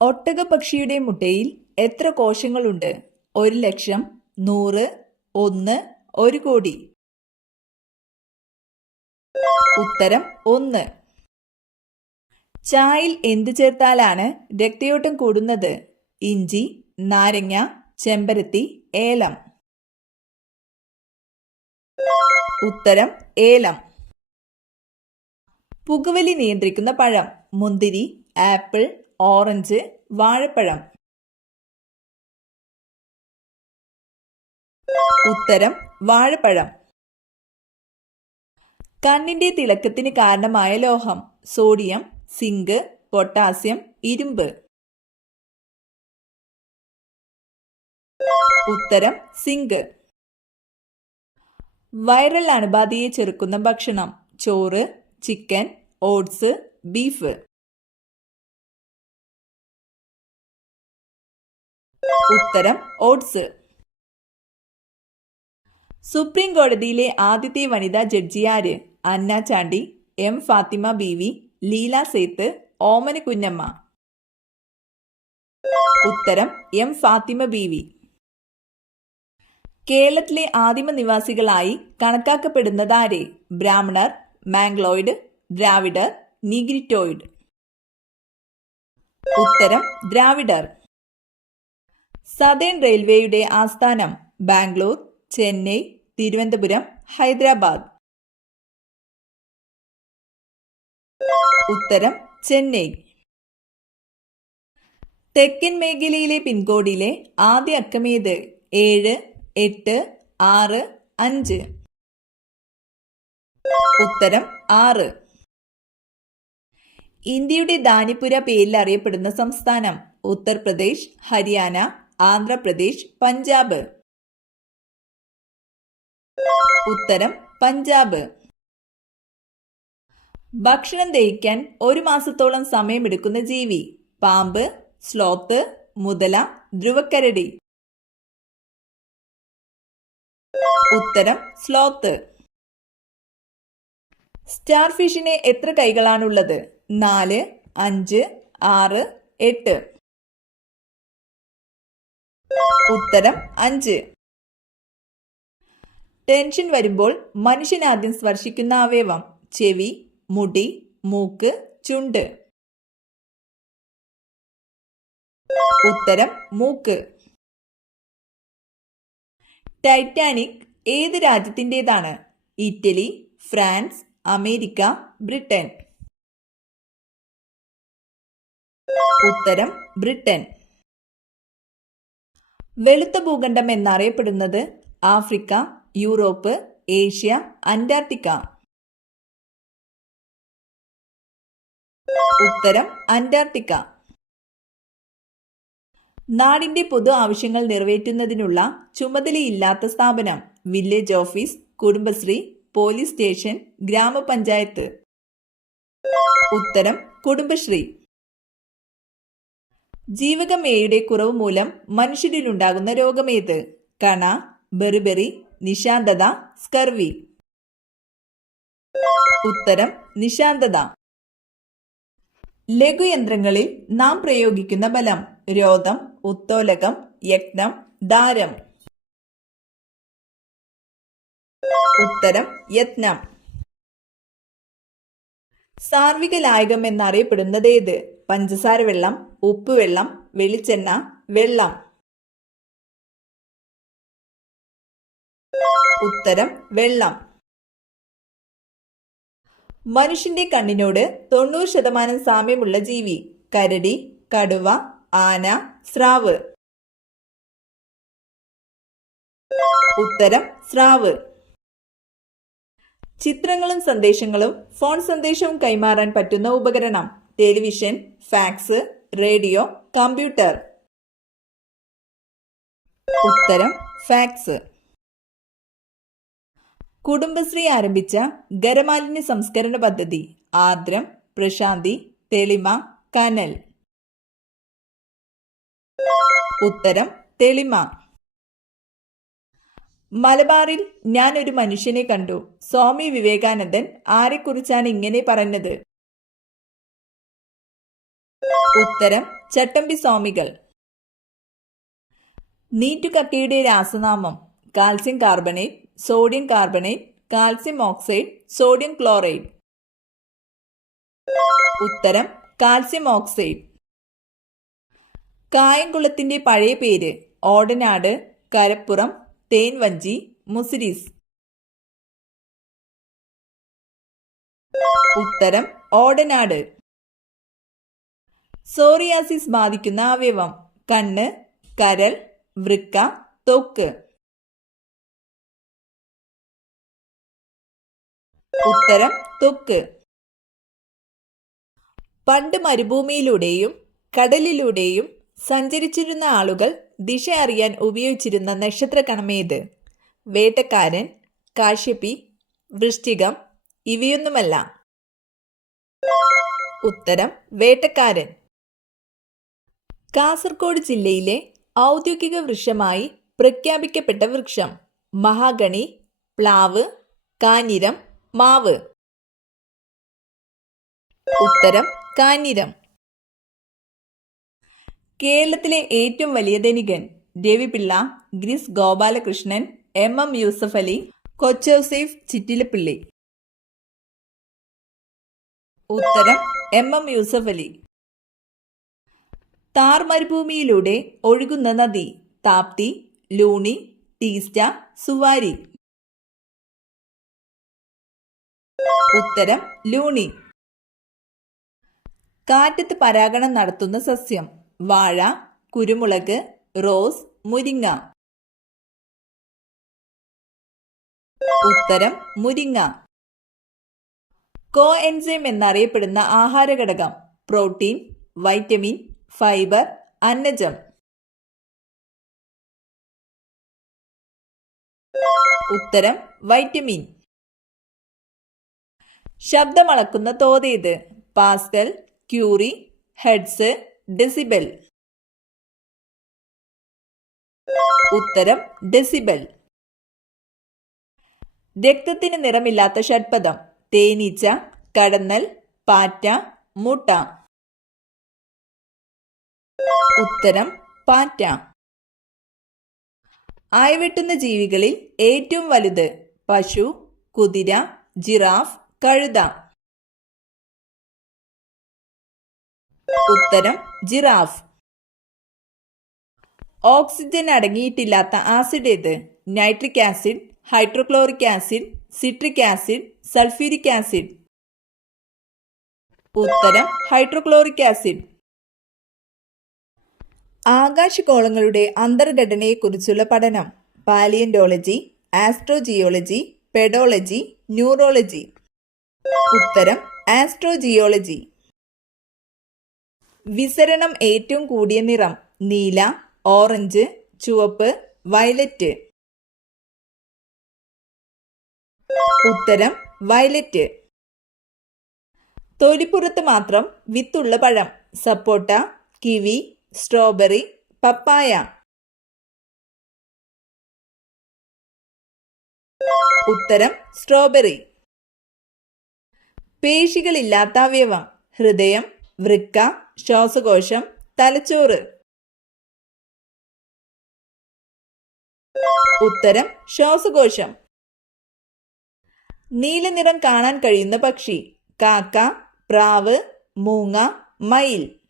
ഒട്ടകപ്പക്ഷിയുടെ മുട്ടയിൽ എത്ര കോശങ്ങളുണ്ട്? 1,00,000, 100, 1, 1 കോടി. ഉത്തരം 1. ചായയിൽ എന്ത് ചേർത്താലാണ് രക്തയോട്ടം കൂടുന്നത്? ഇഞ്ചി, നാരങ്ങ, ചെമ്പരത്തി, ഏലം. ഉത്തരം ഏലം. പുകവലി നിയന്ത്രിക്കുന്ന പഴം: മുന്തിരി, ആപ്പിൾ, ഓറഞ്ച്, വാഴപ്പഴം. ഉത്തരം വാഴപ്പഴം. കണ്ണിന്റെ തിളക്കത്തിന് കാരണമായ ലോഹം: സോഡിയം, സിങ്ക്, പൊട്ടാസ്യം, ഇരുമ്പ്. ഉത്തരം സിങ്ക്. വൈറൽ അണുബാധയെ ചെറുക്കുന്ന ഭക്ഷണം: ചോറ്, ചിക്കൻ, ഓട്സ്, ബീഫ്. ഉത്തരം ഓട്സ്. സുപ്രീം കോടതിയിലെ ആദ്യത്തെ വനിതാ ജഡ്ജി ആര്? അന്ന ചാണ്ടി, എം ഫാത്തിമ ബീവി, ലീല സേത്ത്, ഓമന കുഞ്ഞമ്മ. ഉത്തരം എം ഫാത്തിമ ബീവി. കേരളത്തിലെ ആദിമ നിവാസികളായി കണക്കാക്കപ്പെടുന്നതാരെ? ബ്രാഹ്മണർ, മാംഗ്ലോയിഡ്, ദ്രാവിഡർ, നീഗ്രിറ്റോയിഡ്. ഉത്തരം ദ്രാവിഡർ. സതേൺ റെയിൽവേയുടെ ആസ്ഥാനം: ബാംഗ്ലൂർ, ചെന്നൈ, തിരുവനന്തപുരം, ഹൈദരാബാദ്. ഉത്തരം ചെന്നൈ. തെക്കൻ മേഖലയിലെ പിൻകോഡിലെ ആദ്യ അക്കമേത്? 7, 8, 6, 5. ഉത്തരം 6. ഇന്ത്യയുടെ ദാനിപുര പേരിൽ അറിയപ്പെടുന്ന സംസ്ഥാനം: ഉത്തർപ്രദേശ്, ഹരിയാന, ആന്ധ്രാപ്രദേശ്, പഞ്ചാബ്. ഉത്തരം പഞ്ചാബ്. ഭക്ഷണം ദഹിക്കാൻ 1 മാസത്തോളം സമയമെടുക്കുന്ന ജീവി: പാമ്പ്, സ്ലോത്ത്, മുതല, ധ്രുവക്കരടി. ഉത്തരം സ്ലോത്ത്. സ്റ്റാർ ഫിഷിന് എത്ര കൈകളാണുള്ളത്? 4, 5, 6, 8. ഉത്തരം 5. ടെൻഷൻ വരുമ്പോൾ മനുഷ്യൻ ആദ്യം സ്പർശിക്കുന്ന അവയവം: ചെവി, മുടി, മൂക്ക്, ചുണ്ട്. ഉത്തരം മൂക്ക്. ടൈറ്റാനിക് ഏത് രാജ്യത്തിൻ്റെതാണ്? Italy, France, America, Britain. ഉത്തരം ബ്രിട്ടൻ. വെളുത്ത ഭൂഖണ്ഡം എന്നറിയപ്പെടുന്നത്? Africa, Europe, Asia, Antarctica. ഉത്തരം അന്റാർട്ടിക്ക. നാടിന്റെ പൊതു ആവശ്യങ്ങൾ നിറവേറ്റുന്നതിനുള്ള ചുമതലയില്ലാത്ത സ്ഥാപനം: village office, Kudumbashree, police station, ഗ്രാമപഞ്ചായത്ത്. ഉത്തരം കുടുംബശ്രീ. ജീവകം എയുടെ കുറവ് മൂലം മനുഷ്യരിലുണ്ടാകുന്ന രോഗമേത്? കണ, ബെറിബെറി, നിശാന്തത, സ്കർവി. ഉത്തരം നിശാന്തത. ലഘുയന്ത്രങ്ങളിൽ നാം പ്രയോഗിക്കുന്ന ബലം: രോധം, ഉത്തോലകം, യജ്ഞം, ദാരം. ഉത്തരം യജ്ഞം. സാർവിക ലായകം എന്നറിയപ്പെടുന്നത് ഏത്? പഞ്ചസാര വെള്ളം, ഉപ്പുവെള്ളം, വെളിച്ചെണ്ണ, വെള്ളം. ഉത്തരം വെള്ളം. മനുഷ്യന്റെ കണ്ണിനോട് 90% സാമ്യമുള്ള ജീവി: കരടി, കടുവ, ആന, സ്രാവ്. ഉത്തരം സ്രാവ്. ചിത്രങ്ങളും സന്ദേശങ്ങളും ഫോൺ സന്ദേശവും കൈമാറാൻ പറ്റുന്ന ഉപകരണം: ടെലിവിഷൻ, ഫാക്സ്, റേഡിയോ, കമ്പ്യൂട്ടർ. ഉത്തരം ഫാക്സ്. കുടുംബശ്രീ ആരംഭിച്ച ഖരമാലിന്യ സംസ്കരണ പദ്ധതി: ആർദ്രം, പ്രശാന്തി, തെളിമ, കനൽ. ഉത്തരം തെളിമ. മലബാറിൽ ഞാൻ ഒരു മനുഷ്യനെ കണ്ടു. സ്വാമി വിവേകാനന്ദൻ ആരെക്കുറിച്ചാണ് ഇങ്ങനെ പറഞ്ഞത്? ഉത്തരം ചട്ടമ്പി സ്വാമികൾ. നീറ്റുകക്കയുടെ രാസനാമം calcium carbonate, sodium carbonate, calcium oxide, sodium chloride. ഉത്തരം കാൽസ്യം ഓക്സൈഡ്. കായംകുളത്തിന്റെ പഴയ പേര് ഓടനാട്, കരപ്പുറം, തേൻവഞ്ചി, മുസിരിസ്. ഉത്തരം ഓടനാട്. സോറിയാസിസ് ബാധിക്കുന്ന അവയവം കണ്ണ്, കരൾ, വൃക്ക, ത്വക്ക്. ഉത്തരം ത്വക്ക്. പണ്ട് മരുഭൂമിയിലൂടെയും കടലിലൂടെയും സഞ്ചരിച്ചിരുന്ന ആളുകൾ ദിശ അറിയാൻ ഉപയോഗിച്ചിരുന്ന നക്ഷത്രകണമേത്? വേട്ടക്കാരൻ, കാശ്യപി, വൃശ്ചികം, ഇവയൊന്നുമല്ല. ഉത്തരം വേട്ടക്കാരൻ. കാസർഗോഡ് ജില്ലയിലെ ഔദ്യോഗിക വൃക്ഷമായി പ്രഖ്യാപിക്കപ്പെട്ട വൃക്ഷം മഹാഗണി, പ്ലാവ്, കാഞ്ഞിരം, മാവ്. ഉത്തരം കാഞ്ഞിരം. കേരളത്തിലെ ഏറ്റവും വലിയ ധനികൻ രവിപിള്ള, ഗ്രീസ് ഗോപാലകൃഷ്ണൻ, എം യൂസഫ് അലി, കൊച്ചൗസേഫ് ചിറ്റിലപ്പിള്ളി. ഉത്തരം എം യൂസഫ് അലി. താർ മരുഭൂമിയിലൂടെ ഒഴുകുന്ന നദി താപ്തി, ലൂണി, ടീസ്റ്റ, സുവാരി. ഉത്തരം ലൂണി. കാറ്റത്ത് പരാഗണം നടത്തുന്ന സസ്യം വാഴ, കുരുമുളക്, റോസ്, മുരിങ്ങ. ഉത്തരം മുരിങ്ങ. കോ എൻസൈം എന്നറിയപ്പെടുന്ന ആഹാരഘടകം പ്രോട്ടീൻ, വൈറ്റമിൻ, ഫൈബർ, അന്നജം. ഉത്തരം വൈറ്റമിൻ. ശബ്ദമളക്കുന്ന തോതേത്? Pascal, curie, hertz, decibel. ഉത്തരം ഡെസിബൽ. രക്തത്തിന് നിറമില്ലാത്ത ഷഡ്പദം തേനീച്ച, കടന്നൽ, പാറ്റ, മുട്ട. ഉത്തരം പാറ്റ. ആയവെട്ടുന്ന ജീവികളിൽ ഏറ്റവും വലുത് പശു, കുതിര, ജിറാഫ്, കഴുത. ഉത്തരം ജിറാഫ്. ഓക്സിജൻ അടങ്ങിയിട്ടില്ലാത്ത ആസിഡ് ഏത്? Nitric acid, hydrochloric acid, citric acid, sulphuric acid. ഉത്തരം ഹൈഡ്രോക്ലോറിക് ആസിഡ്. ആകാശഗോളങ്ങളുടെ അന്തർഘടനയെക്കുറിച്ചുള്ള പഠനം പാലിയന്റോളജി, ആസ്ട്രോജിയോളജി, പെഡോളജി, ന്യൂറോളജി. ഉത്തരം ആസ്ട്രോജിയോളജി. വിസരണം ഏറ്റവും കൂടിയ നിറം നീല, ഓറഞ്ച്, ചുവപ്പ്, വയലറ്റ്. ഉത്തരം വയലറ്റ്. തൊലിപ്പുറത്ത് മാത്രം വിത്തുള്ള പഴം സപ്പോട്ട, കിവി, സ്ട്രോബെറി, പപ്പായ. ഉത്തരം സ്ട്രോബെറി. പേശികളില്ലാത്ത അവയവം ഹൃദയം, വൃക്ക, ശ്വാസകോശം, തലച്ചോറ്. ഉത്തരം ശ്വാസകോശം. നീലനിറം കാണാൻ കഴിയുന്ന പക്ഷി കാക്ക, പ്രാവ്, മൂങ്ങ, മയിൽ.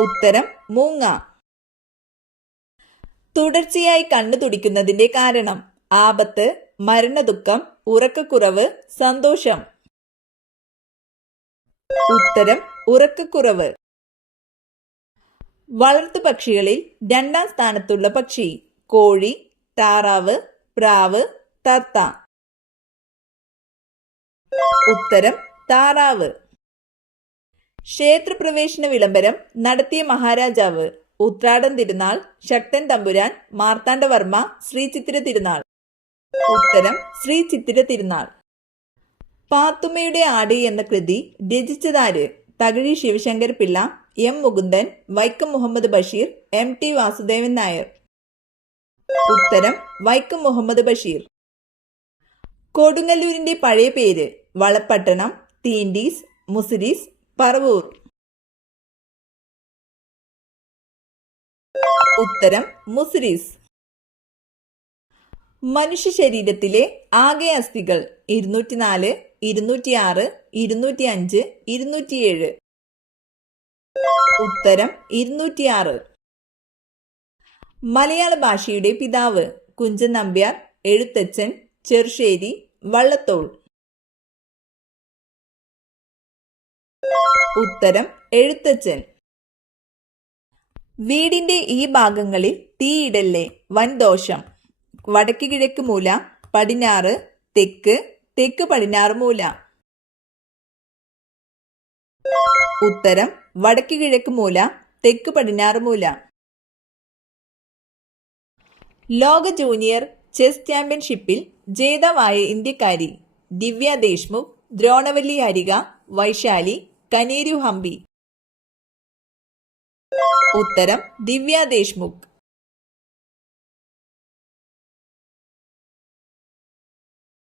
ഉത്തരം മൂങ്ങ. തുടർച്ചയായി കണ്ണു തുടിക്കുന്നതിന്റെ കാരണം ആപത്ത്, മരണദുഃഖം, ഉറക്കക്കുറവ്, സന്തോഷം. ഉത്തരം ഉറക്കക്കുറവ്. വളർത്തു പക്ഷികളിൽ രണ്ടാം സ്ഥാനത്തുള്ള പക്ഷി കോഴി, താറാവ്, പ്രാവ്, തത്ത. ഉത്തരം താറാവ്. ക്ഷേത്രപ്രവേശന വിളംബരം നടത്തിയ മഹാരാജാവ് ഉത്രാടം തിരുനാൾ, ശക്തൻ തമ്പുരാൻ, മാർത്താണ്ഡവർമ്മ, ശ്രീ ചിത്തിര തിരുനാൾ. ഉത്തരം ശ്രീ ചിത്തിര തിരുനാൾ. പാത്തുമ്മയുടെ ആട് എന്ന കൃതി രചിച്ചതാര്? Thakazhi Sivasankar Pillai, M Mukundan, Vaikom Muhammad Basheer, M T Vasudevan Nair. ഉത്തരം വൈക്കം മുഹമ്മദ് ബഷീർ. കൊടുങ്ങല്ലൂരിന്റെ പഴയ പേര് വളപ്പട്ടണം, തീണ്ടീസ്, മുസിരീസ്, പറവൂർ. ഉത്തരം മുസിരീസ്. മനുഷ്യ ശരീരത്തിലെ ആകെ അസ്ഥികൾ 204, 206, 205, 207. ഉത്തരം 206. മലയാള ഭാഷയുടെ പിതാവ് കുഞ്ചൻ നമ്പ്യാർ, എഴുത്തച്ഛൻ, ചെറുശ്ശേരി, വള്ളത്തോൾ. ഉത്തരം എഴുത്തച്ഛൻ. വീടിന്റെ ഈ ഭാഗങ്ങളിൽ തീയിടല്ലേ, വൻ ദോഷം. വടക്ക് കിഴക്ക് മൂല, പടിഞ്ഞാറ്, തെക്ക്, തെക്ക് പടിഞ്ഞാറ് മൂല. ഉത്തരം വടക്ക് കിഴക്ക് മൂല, തെക്ക് പടിഞ്ഞാറ് മൂല. ലോക ജൂനിയർ ചെസ് ചാമ്പ്യൻഷിപ്പിൽ ജേതാവായ ഇന്ത്യക്കാരി ദിവ്യ ദേശ്മുഖ്, ദ്രോണവല്ലി ഹരിക, വൈശാലി, കനേരു ഹംപി. ഉത്തരം ദിവ്യ ദേശ്മുഖ്.